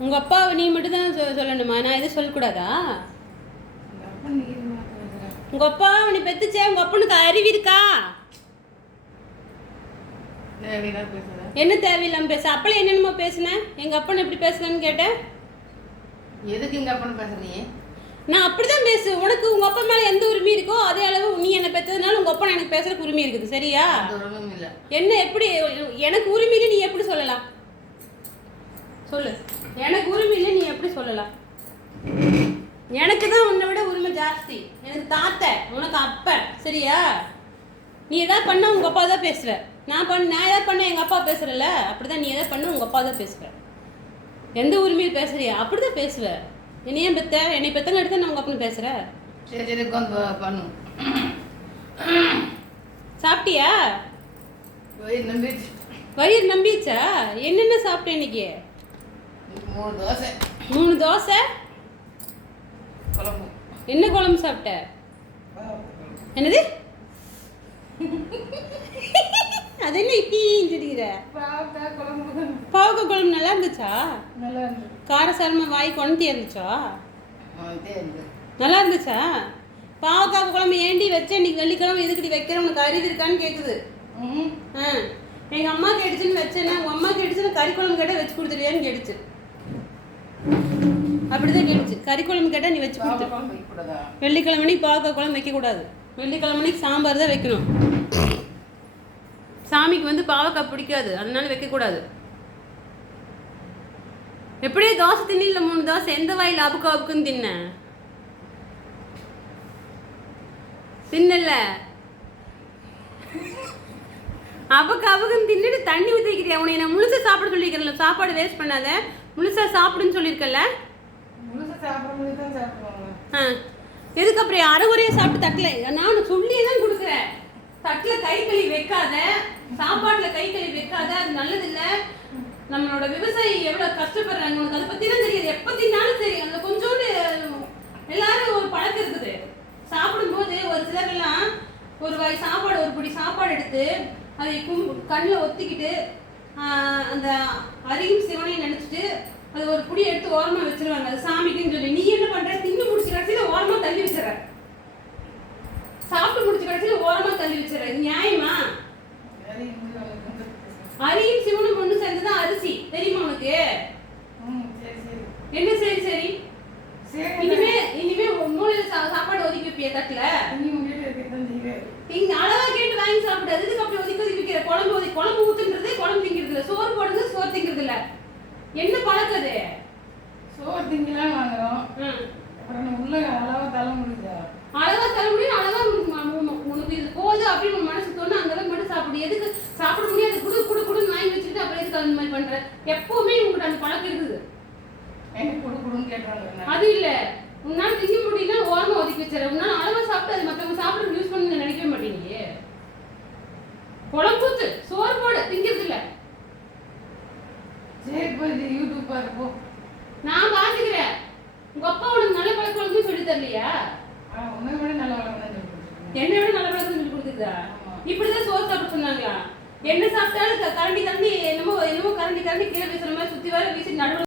உங்க அப்பாவை நீ மட்டும் தான் சொல்லணுமா? நான் எதுவும் சொல்லக்கூடாதா? உங்க அப்பா நீ பெத்துச்சே? உங்க அப்பனுக்கு அறிவு இருக்கா. என்ன தேவையில்லாம பேச அப்பளே என்னென்னமோ பேசுனேன் எங்க அப்பன் எப்படி பேசுனேன்னு கேட்டேன் எதுக்கு எங்க அப்பன்னு பேசுற நீ? நான் அப்படிதான் பேசுவேன். உனக்கு உங்க அப்பா மேல எந்த உரிமை இருக்கோ அதே அளவு நீ என்ன பெற்றதுனால உங்க அப்பா எனக்கு பேசுறதுக்கு உரிமை இருக்குது. சரியா. என்ன எப்படி எனக்கு உரிமை இல்லை நீ எப்படி சொல்லலாம் சொல்லு எனக்கு உரிமை இல்லை நீ எப்படி சொல்லலாம் எனக்கு தான் உன்னை விட உரிமை ஜாஸ்தி எனக்கு தாத்த உனக்கு அப்ப சரியா? நீ எதாவது பண்ண உங்க அப்பா தான் பேசுவ நான் பண்ண நான் எதாவது பண்ண எங்க அப்பா பேசுறல அப்படிதான் நீ எதாவது பண்ண உங்க அப்பா தான் பேசுவ எந்த உரிமையில் பேசுறியா? அப்படிதான் பேசுவ. என்னைய பெத்த என்னை பெத்தங்க எடுத்து நான் உங்க அப்பன்னு பேசுற? சரி சரி உட்காந்து சாப்பிட்டியா? போய் நம்பிடுச்சு. வயிறு நம்பிச்சா என்னென்ன சாப்பிட்டேன் இன்னைக்கு? மூணு தோசை. மூணு தோசை? குழம்பு. என்ன குழம்பு சாப்பிட்ட? என்னது? அது என்ன இப்பயும் தெரியுற பாவக்காய் குழம்பு நல்லா இருந்துச்சா. நல்லா இருந்தது காரசாரமா வாய் கொண்டு இருந்துச்சா. நல்லா இருந்துச்சா? பாவக்காய் குழம்பு ஏண்டி வச்ச இன்னைக்கு வெள்ளிக்கிழமை எதுக்கடி வைக்கிற? உனக்கு அறிவு இருக்கான்னு கேக்குது. ம். ஆ எங்க அம்மா கேட்டுச்சுன்னு வச்சேன்னா உங்க அம்மா கேட்டுச்சுன்னு கறி குழம்பு கேட்டா வச்சு கொடுத்துருவியான்னு கேட்டுச்சு. அப்படிதான் கேட்டுச்சு. கறி குழம்பு கேட்டா நீ வச்சு கொடுத்து? வெள்ளிக்கிழமைக்கு பாவக்காய் குழம்பு வைக்கக்கூடாது. வெள்ளிக்கிழமைக்கு சாம்பார் தான் வைக்கணும். சாமிக்கு வந்து பாவக்காய் பிடிக்காது. அதனால வைக்கக்கூடாது. எப்படியே தோசை தின்னில மூணு தோசை? எந்த வாயில் அபுக்கு அபுக்குன்னு தின்ன? தின்னல? அபுக்கு அபுக்குன்னு தின்னுட்டு தண்ணி ஊற்றி வைக்கிறியா? உன்னை நான் முழுசா சாப்பிட சொல்லியிருக்கேன்ல சாப்பாடு வேஸ்ட் பண்ணாத. முழுசா சாப்பிடுன்னு சொல்லியிருக்கல முழுசா சாப்பிடும்போது தான் சாப்பிடுவாங்க. ஆ. எதுக்கு அப்புறம் அரைகுறையாக சாப்பிட்டு தட்டில்? நான் சொல்லியே தான் கொடுக்குறேன். தட்டில் கை கழுவி வைக்காத. சாப்பாட்டில் கை கழுவி வைக்காத. அது நல்லதில்லை. நம்மளோட விவசாயி எவ்வளோ கஷ்டப்படுறாங்க உனக்கு? அதை பற்றிலாம் தெரியாது. எப்போ தின்னாலும் சரி அந்த கொஞ்சோண்டு எல்லாரும் ஒரு பழக்கம் இருக்குது. சாப்பிடும்போது ஒரு சிலரெல்லாம் ஒரு வாய் சாப்பாடு ஒரு பிடி சாப்பாடு எடுத்து அதை கும் கண்ணில் ஒத்திக்கிட்டு அந்த அரியும் சிவனையும் நினச்சிட்டு அது ஒரு புடி எடுத்து ஓரமாக வச்சிருவாங்க. அது சாமிக்குன்னு சொல்லி. நீ என்ன பண்ற? தின்னு முடிச்சு கடைசியில் ஓரமாக தள்ளி வச்சிடற. சாப்பிட்டு முடிச்ச கடைசியில் ஓரமாக தள்ளி வச்சிடற. இது நியாயமா. அரியும் சிவனும் ஒன்று சேர்ந்தது அரிசி? தெரியுமா உனக்கு. என்ன சரி சரி? இனிமே இனிமே மூலையில சாப்பாடு ஒதுக்கி வைப்பிய தட்டுல? நீ உங்ககிட்ட இருக்கதான் செய்வேன். இங்க அளவா கேட்டு வாங்கி சாப்பிடு. அதுக்கு அப்படி ஒதுக்கி ஒதுக்கி வைக்கிற குழம்பு ஒதுக்கி குழம்பு ஊத்துன்றது குழம்பு திங்கிறது சோறு போடுறது என்ன பழக்கம் அது? சோறு திங்கலாம் வாங்குறோம். அப்புறம் உள்ள அளவா தள்ள முடியுதா அளவா தர முடியும் அளவா உனக்கு இது போகுது அப்படின்னு உன் மனசு தோணும் அந்த அளவுக்கு மட்டும் சாப்பிடு. எதுக்கு சாப்பிட முடியாது? குடு குடு குடுன்னு வாங்கி வச்சுட்டு அப்புறம் எதுக்கு அந்த மாதிரி பண்ற? எப்பவுமே உங்கள்கிட்ட அந்த பழக்கம் இருக்குது. எனக்கு கொடு கொடுன்னு கேட்டாங்க அது இல்ல. உன்னால திங்க முடியல ஓரமா ஒதுக்கி வச்சிட உன்னால அளவா சாப்பிட்டு அது மத்தவங்க சாப்பிட யூஸ் பண்ணி நினைக்கவே மாட்டீங்க குழம்பு ஊத்து சோறு போடு திங்கிறது இல்ல சரி போய் இது யூடியூப் பாரு போ. நான் பாத்துக்கிறேன். உங்க அப்பா உனக்கு நல்ல பழக்க வழக்கம் சொல்லி தரலையா? உன்னை விட நல்ல கொடுத்துருக்கேன். என்னை விட நல்ல பழக்கம் சொல்லி கொடுத்துருக்கா. இப்படிதான் சோறு சாப்பிட சொன்னாங்களா என்ன சாப்பிட்டாலும் கரண்டி கரண்டி என்னமோ என்னமோ கரண்டி கரண்டி கீழே வீசுற மாதிரி சுத்தி வர வீசி நடுவில்